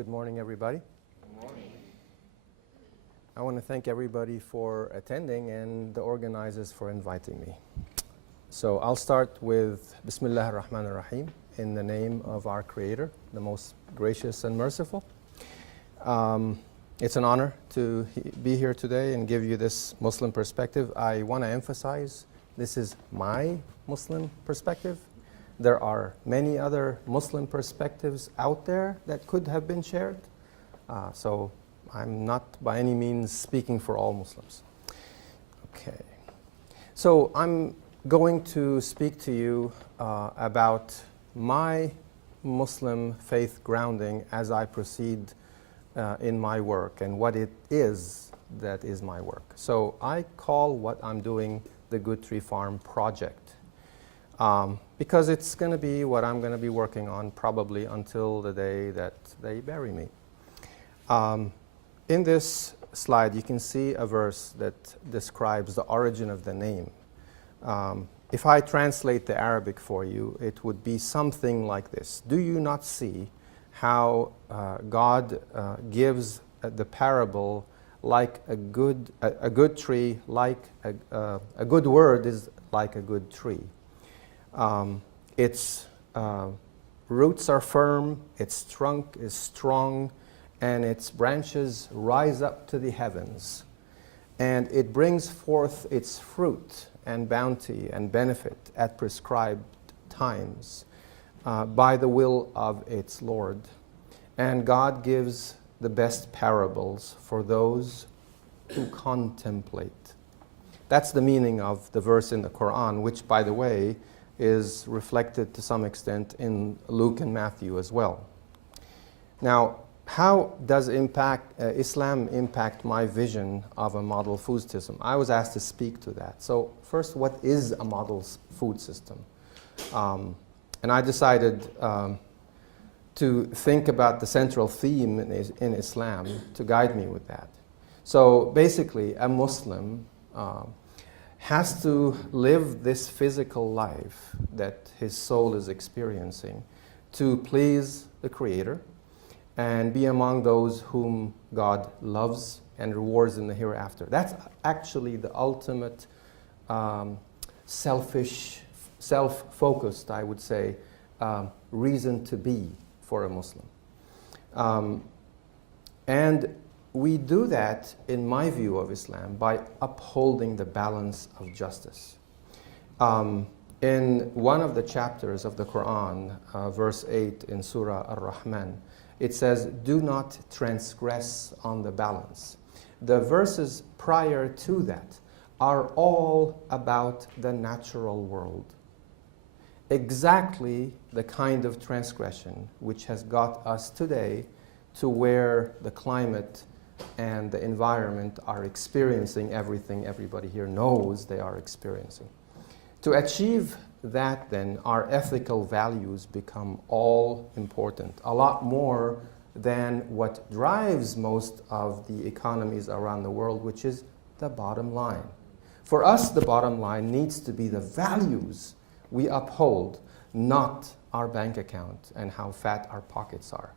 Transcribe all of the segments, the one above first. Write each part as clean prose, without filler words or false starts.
Good morning, everybody. Good morning. I want to thank everybody for attending and the organizers for inviting me. So I'll start with Bismillah ar-Rahman ar-Rahim, in the name of our Creator, the most gracious and merciful. It's an honor to be here today and give you this Muslim perspective. I want to emphasize this is my Muslim perspective. There are many other Muslim perspectives out there that could have been shared. So I'm not by any means speaking for all Muslims. Okay. So I'm going to speak to you about my Muslim faith grounding as I proceed in my work and what it is that is my work. So I call what I'm doing the Good Tree Farm Project. Because it's going to be what I'm going to be working on probably until the day that they bury me. In this slide, you can see a verse that describes the origin of the name. If I translate the Arabic for you, it would be something like this. Do you not see how God gives the parable like a good tree, like a good word is like a good tree. Its roots are firm, its trunk is strong, and its branches rise up to the heavens. And it brings forth its fruit and bounty and benefit at prescribed times by the will of its Lord. And God gives the best parables for those who contemplate. That's the meaning of the verse in the Quran, which, by the way, is reflected to some extent in Luke and Matthew as well. Now, how does Islam impact my vision of a model food system? I was asked to speak to that. So first, what is a model food system? And I decided to think about the central theme in Islam to guide me with that. So basically, a Muslim has to live this physical life that his soul is experiencing to please the Creator and be among those whom God loves and rewards in the hereafter. That's actually the ultimate selfish, self-focused, I would say, reason to be for a Muslim. And we do that, in my view of Islam, by upholding the balance of justice. In one of the chapters of the Quran, verse 8 in Surah Ar-Rahman, it says, "Do not transgress on the balance." The verses prior to that are all about the natural world. Exactly the kind of transgression which has got us today to where the climate and the environment are experiencing everything everybody here knows they are experiencing. To achieve that, then, our ethical values become all important, a lot more than what drives most of the economies around the world, which is the bottom line. For us, the bottom line needs to be the values we uphold, not our bank account and how fat our pockets are.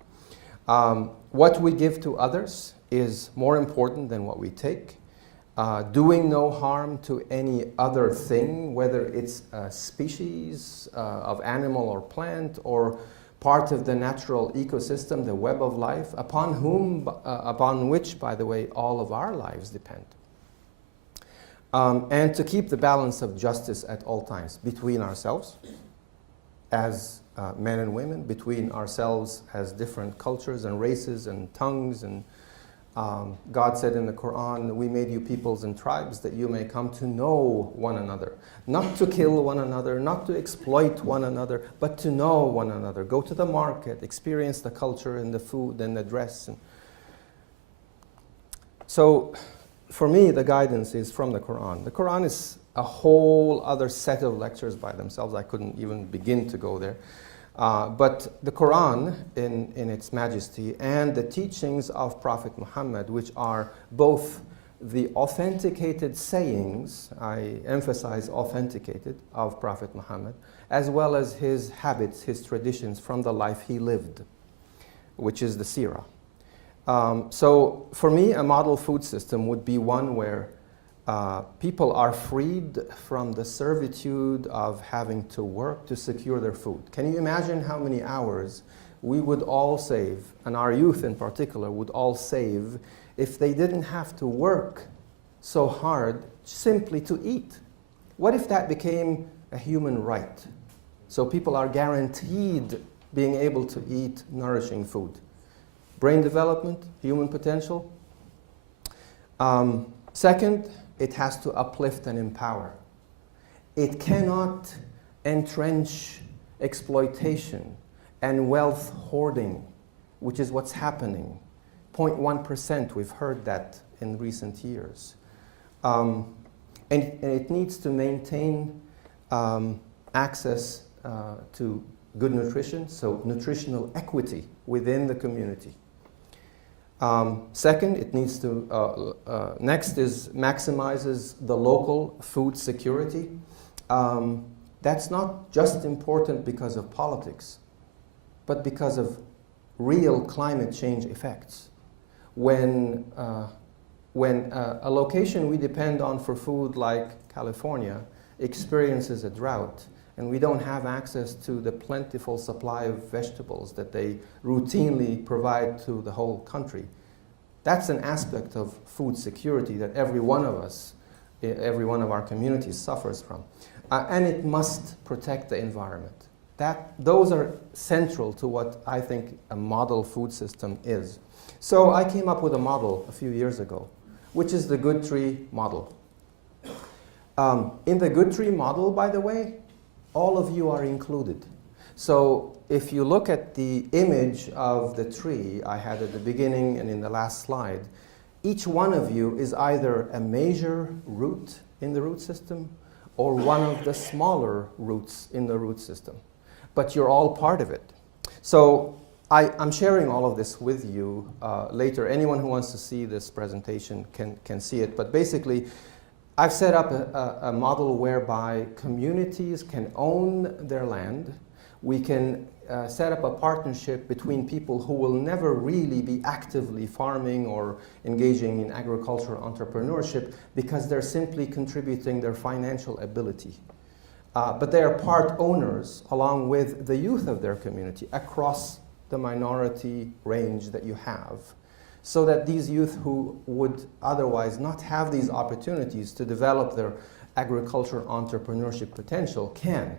What we give to others is more important than what we take. Doing no harm to any other thing, whether it's a species of animal or plant or part of the natural ecosystem, the web of life, upon which, by the way, all of our lives depend. And to keep the balance of justice at all times between ourselves as men and women, between ourselves as different cultures and races and tongues. And God said in the Quran, "We made you peoples and tribes that you may come to know one another." Not to kill one another, not to exploit one another, but to know one another. Go to the market, experience the culture and the food and the dress. So for me, the guidance is from the Quran. The Quran is a whole other set of lectures by themselves. I couldn't even begin to go there. But the Quran in its majesty and the teachings of Prophet Muhammad, which are both the authenticated sayings, I emphasize authenticated, of Prophet Muhammad, as well as his habits, his traditions from the life he lived. which is the sira. So for me, a model food system would be one where people are freed from the servitude of having to work to secure their food. Can you imagine how many hours we would all save, and our youth in particular would all save, if they didn't have to work so hard simply to eat? What if that became a human right? So people are guaranteed being able to eat nourishing food. Brain development, human potential. Second, it has to uplift and empower. It cannot entrench exploitation and wealth hoarding, which is what's happening. 0.1%, we've heard that in recent years. And it needs to maintain access to good nutrition, so nutritional equity within the community. Second, it needs to, next is maximizes the local food security. That's not just important because of politics, but because of real climate change effects. When a location we depend on for food like California experiences a drought, and we don't have access to the plentiful supply of vegetables that they routinely provide to the whole country, that's an aspect of food security that every one of us, every one of our communities suffers from. And it must protect the environment. Those are central to what I think a model food system is. So I came up with a model a few years ago, which is the Good Tree model. In the Good Tree model, by the way, all of you are included. So if you look at the image of the tree I had at the beginning and in the last slide, each one of you is either a major root in the root system or one of the smaller roots in the root system. But you're all part of it. So I'm sharing all of this with you later. Anyone who wants to see this presentation can see it. But basically, I've set up a model whereby communities can own their land. We can set up a partnership between people who will never really be actively farming or engaging in agricultural entrepreneurship because they're simply contributing their financial ability. But they are part owners along with the youth of their community across the minority range that you have, so that these youth who would otherwise not have these opportunities to develop their agricultural entrepreneurship potential can.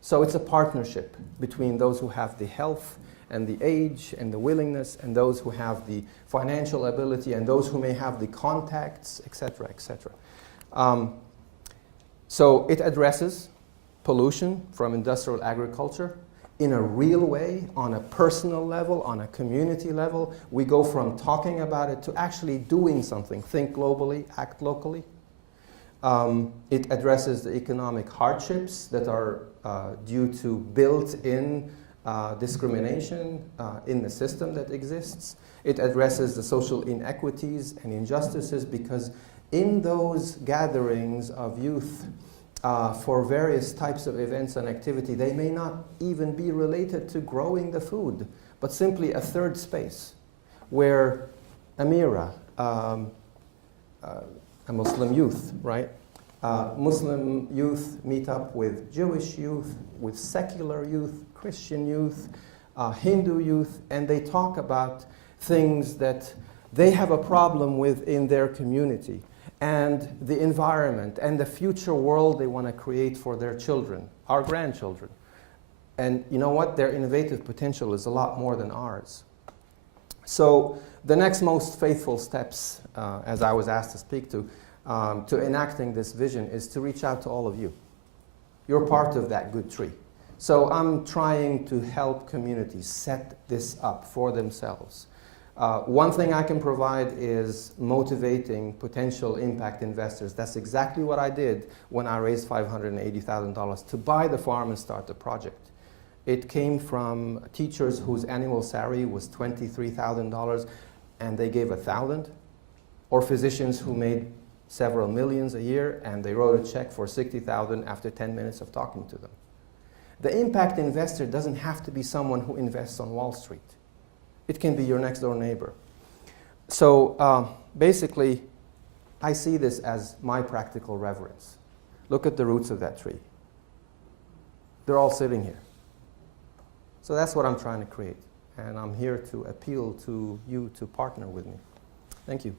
So it's a partnership between those who have the health and the age and the willingness and those who have the financial ability and those who may have the contacts, etc., etc. So it addresses pollution from industrial agriculture in a real way, on a personal level, on a community level. We go from talking about it to actually doing something. Think globally, act locally. It addresses the economic hardships that are due to built-in discrimination in the system that exists. It addresses the social inequities and injustices because in those gatherings of youth for various types of events and activity, they may not even be related to growing the food, but simply a third space where Amira, a Muslim youth, right? Muslim youth meet up with Jewish youth, with secular youth, Christian youth, Hindu youth, and they talk about things that they have a problem with in their community and the environment and the future world they want to create for their children, our grandchildren. And you know what? Their innovative potential is a lot more than ours. So the next most faithful steps, as I was asked to speak to enacting this vision is to reach out to all of you. You're part of that good tree. So I'm trying to help communities set this up for themselves. One thing I can provide is motivating potential impact investors. That's exactly what I did when I raised $580,000 to buy the farm and start the project. It came from teachers whose annual salary was $23,000 and they gave $1,000, or physicians who made several millions a year and they wrote a check for $60,000 after 10 minutes of talking to them. The impact investor doesn't have to be someone who invests on Wall Street. It can be your next door neighbor. So basically, I see this as my practical reverence. Look at the roots of that tree. They're all sitting here. So that's what I'm trying to create. And I'm here to appeal to you to partner with me. Thank you.